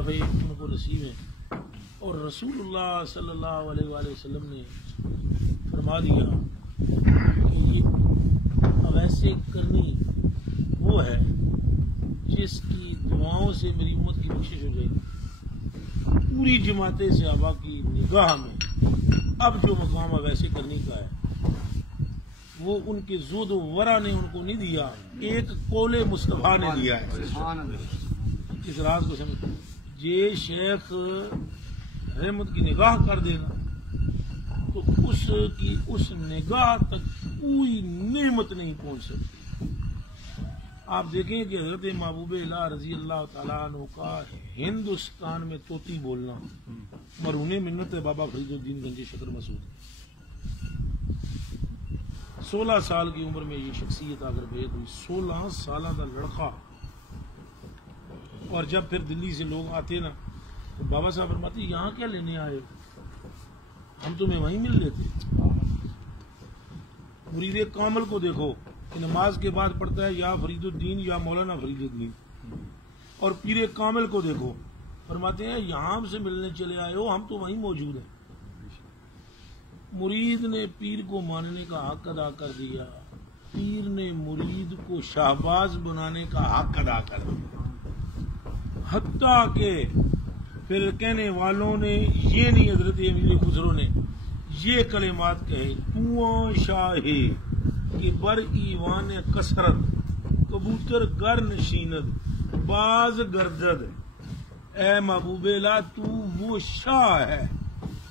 نفع ان کو نصیب ہیں۔ اور رسول اللہ صلی اللہ علیہ وآلہ وسلم نے فرما دیا کہ یہ اویسے کرنی وہ ہے جس کی دعاؤں سے میری امت کی بخشش ہو جائے گی۔ پوری جماعت صحابہ کی نگاہ میں اب جو مقام اویسے کرنی کا ہے وہ ان کے زہد و ورع نے ان کو نہیں دیا، ایک قول مصطفیٰ نے دیا ہے۔ اس راز کو سمجھ یہ شیخ رحمت کی نگاہ کر دے گا تو اس نگاہ تک کوئی نعمت نہیں پہنچ سکتی۔ آپ دیکھیں کہ حضرت محبوب الہ رضی اللہ تعالیٰ عنہ کا ہندوستان میں طوطی بولنا مرہون منت ہے بابا فرید الدین گنجی شکر مسعود۔ 16 سال کی عمر میں یہ شخصیت آ کر بھیج ہوئی، 16 سالہ کا لڑکا۔ اور جب پھر دلی سے لوگ آتے نا تو بابا صاحب فرماتے یہاں کیا لینے آئے، ہم تمہیں وہیں مل لیتے۔ مرید کامل کو دیکھو کہ نماز کے بعد پڑھتا ہے یا فرید الدین یا مولانا فرید الدین، اور پیر کامل کو دیکھو فرماتے ہیں یہاں ہم سے ملنے چلے آئے ہو، ہم تو وہیں موجود ہیں۔ مرید نے پیر کو ماننے کا حق ادا کر دیا، پیر نے مرید کو شہباز بنانے کا حق ادا کر دیا، حتیٰ کہ پھر کہنے والوں نے یہ نہیں، حضرت امیر خسرو نے یہ کلمات کہے، تو شاہ کہ بر ایوان کثرت کبوتر گر نشیند باز گردد، اے محبوب الہ تو وہ شاہ ہے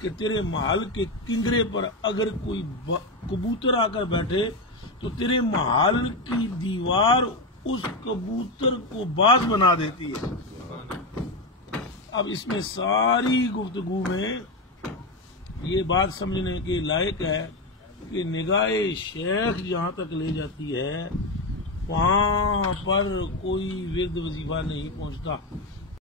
کہ تیرے محل کے کنگرے پر اگر کوئی کبوتر آ کر بیٹھے تو تیرے محل کی دیوار اس کبوتر کو باز بنا دیتی ہے۔ اب اس میں ساری گفتگو میں یہ بات سمجھنے کے لائق ہے کہ نگاہ شیخ جہاں تک لے جاتی ہے وہاں پر کوئی ورد وظیفہ نہیں پہنچتا۔